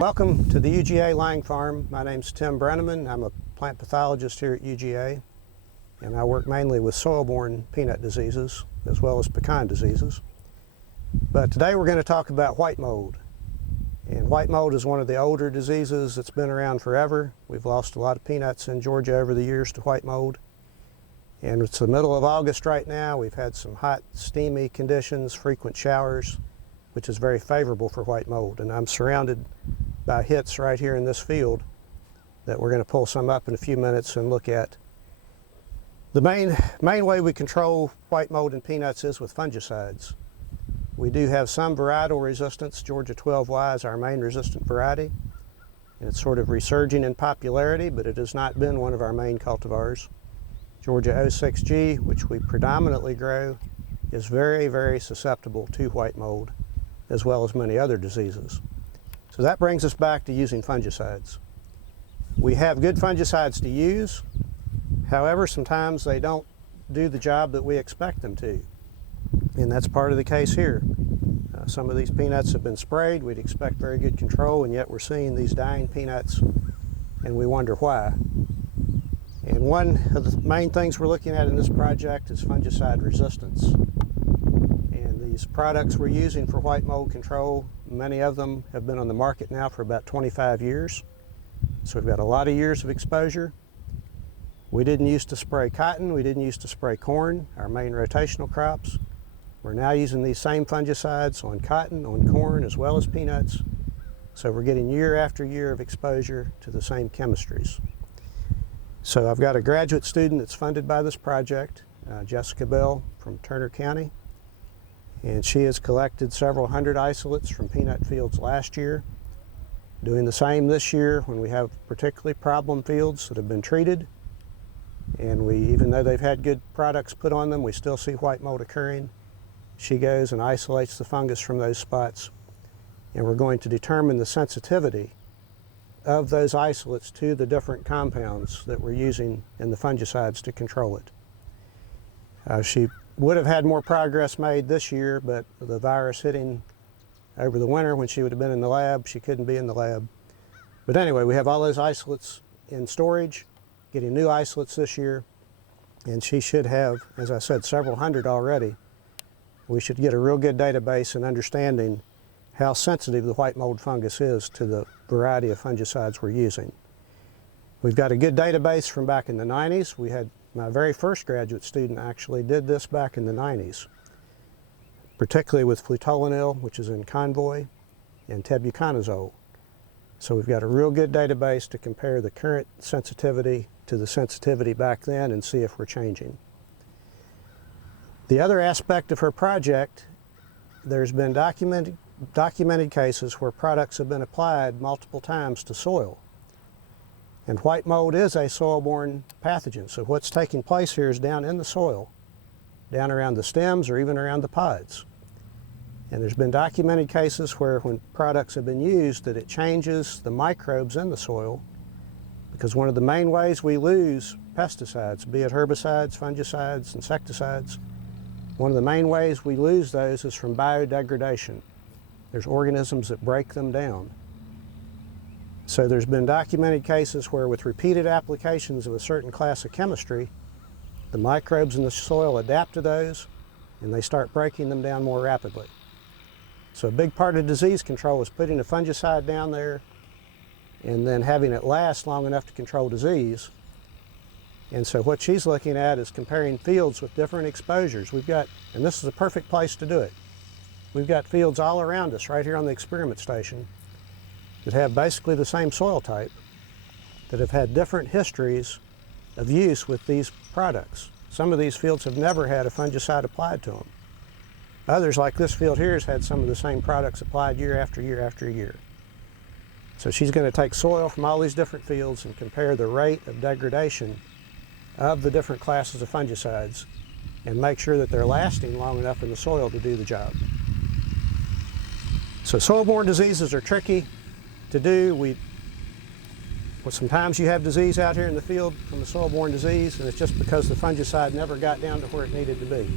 Welcome to the UGA Lang Farm. My name's Tim Brenneman. I'm a plant pathologist here at UGA, and I work mainly with soil-borne peanut diseases as well as pecan diseases. But today we're going to talk about white mold. And white mold is one of the older diseases that's been around forever. We've lost a lot of peanuts in Georgia over the years to white mold. And it's the middle of August right now. We've had some hot, steamy conditions, frequent showers, which is very favorable for white mold. And I'm surrounded by hits right here in this field that we're going to pull some up in a few minutes and look at. The main way we control white mold in peanuts is with fungicides. We do have some varietal resistance. Georgia 12Y is our main resistant variety, and it's sort of resurging in popularity, but it has not been one of our main cultivars. Georgia 06G, which we predominantly grow, is very, very susceptible to white mold, as well as many other diseases. So that brings us back to using fungicides. We have good fungicides to use. However, sometimes they don't do the job that we expect them to. And that's part of the case here. Some of these peanuts have been sprayed. We'd expect very good control, and yet we're seeing these dying peanuts, and we wonder why. And one of the main things we're looking at in this project is fungicide resistance. And these products we're using for white mold control, many of them have been on the market now for about 25 years. So we've got a lot of years of exposure. We didn't used to spray cotton, we didn't used to spray corn, our main rotational crops. We're now using these same fungicides on cotton, on corn, as well as peanuts. So we're getting year after year of exposure to the same chemistries. So I've got a graduate student that's funded by this project, Jessica Bell from Turner County, and she has collected several hundred isolates from peanut fields last year, doing the same this year when we have particularly problem fields that have been treated, and even though they've had good products put on them, we still see white mold occurring. She goes and isolates the fungus from those spots, and we're going to determine the sensitivity of those isolates to the different compounds that we're using in the fungicides to control it. She would have had more progress made this year, but the virus hitting over the winter when she would have been in the lab, she couldn't be in the lab. But anyway, we have all those isolates in storage, getting new isolates this year, and she should have, as I said, several hundred already. We should get a real good database and understanding how sensitive the white mold fungus is to the variety of fungicides we're using. We've got a good database from back in the 90s. We had my very first graduate student actually did this back in the 90s, particularly with flutolenil, which is in Convoy, and tebuconazole. So we've got a real good database to compare the current sensitivity to the sensitivity back then and see if we're changing. The other aspect of her project, there's been documented cases where products have been applied multiple times to soil. And white mold is a soil-borne pathogen, so what's taking place here is down in the soil, down around the stems or even around the pods. And there's been documented cases where when products have been used that it changes the microbes in the soil, because one of the main ways we lose pesticides, be it herbicides, fungicides, insecticides, one of the main ways we lose those is from biodegradation. There's organisms that break them down. So there's been documented cases where with repeated applications of a certain class of chemistry, the microbes in the soil adapt to those and they start breaking them down more rapidly. So a big part of disease control is putting a fungicide down there and then having it last long enough to control disease. And so what she's looking at is comparing fields with different exposures. We've got, and this is a perfect place to do it, we've got fields all around us right here on the experiment station that have basically the same soil type, that have had different histories of use with these products. Some of these fields have never had a fungicide applied to them. Others, like this field here, has had some of the same products applied year after year after year. So she's going to take soil from all these different fields and compare the rate of degradation of the different classes of fungicides and make sure that they're lasting long enough in the soil to do the job. So soil-borne diseases are tricky to do. Sometimes you have disease out here in the field from the soil-borne disease, and it's just because the fungicide never got down to where it needed to be.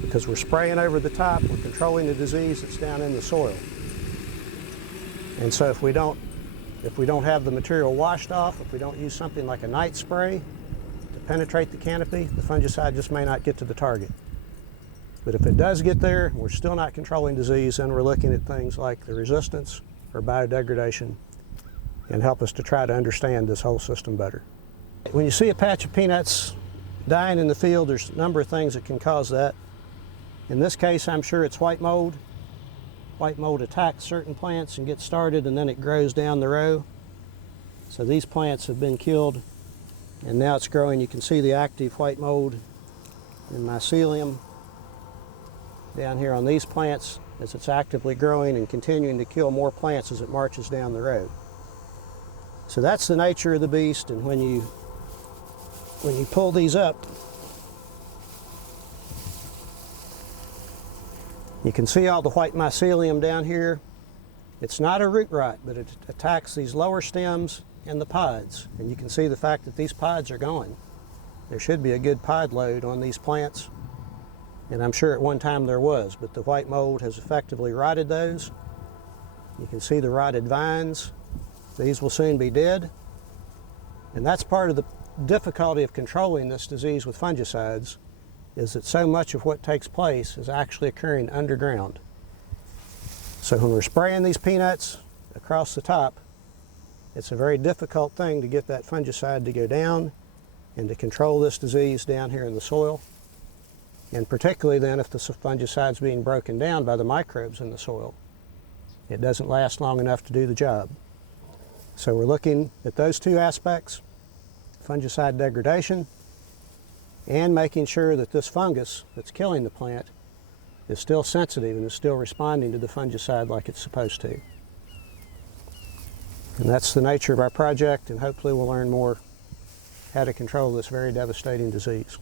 Because we're spraying over the top, we're controlling the disease that's down in the soil. And so if we don't have the material washed off, if we don't use something like a night spray to penetrate the canopy, the fungicide just may not get to the target. But if it does get there, we're still not controlling disease, then we're looking at things like the resistance or biodegradation and help us to try to understand this whole system better. When you see a patch of peanuts dying in the field, there's a number of things that can cause that. In this case, I'm sure it's white mold. White mold attacks certain plants and gets started, and then it grows down the row. So these plants have been killed, and now it's growing. You can see the active white mold in mycelium down here on these plants as it's actively growing and continuing to kill more plants as it marches down the road. So that's the nature of the beast, and when you pull these up, you can see all the white mycelium down here. It's not a root rot, but it attacks these lower stems and the pods. And you can see the fact that these pods are gone. There should be a good pod load on these plants, and I'm sure at one time there was, but the white mold has effectively rotted those. You can see the rotted vines. These will soon be dead. And that's part of the difficulty of controlling this disease with fungicides, is that so much of what takes place is actually occurring underground. So when we're spraying these peanuts across the top, it's a very difficult thing to get that fungicide to go down and to control this disease down here in the soil. And particularly then if the fungicide's being broken down by the microbes in the soil. It doesn't last long enough to do the job. So we're looking at those two aspects, fungicide degradation, and making sure that this fungus that's killing the plant is still sensitive and is still responding to the fungicide like it's supposed to. And that's the nature of our project, and hopefully we'll learn more how to control this very devastating disease.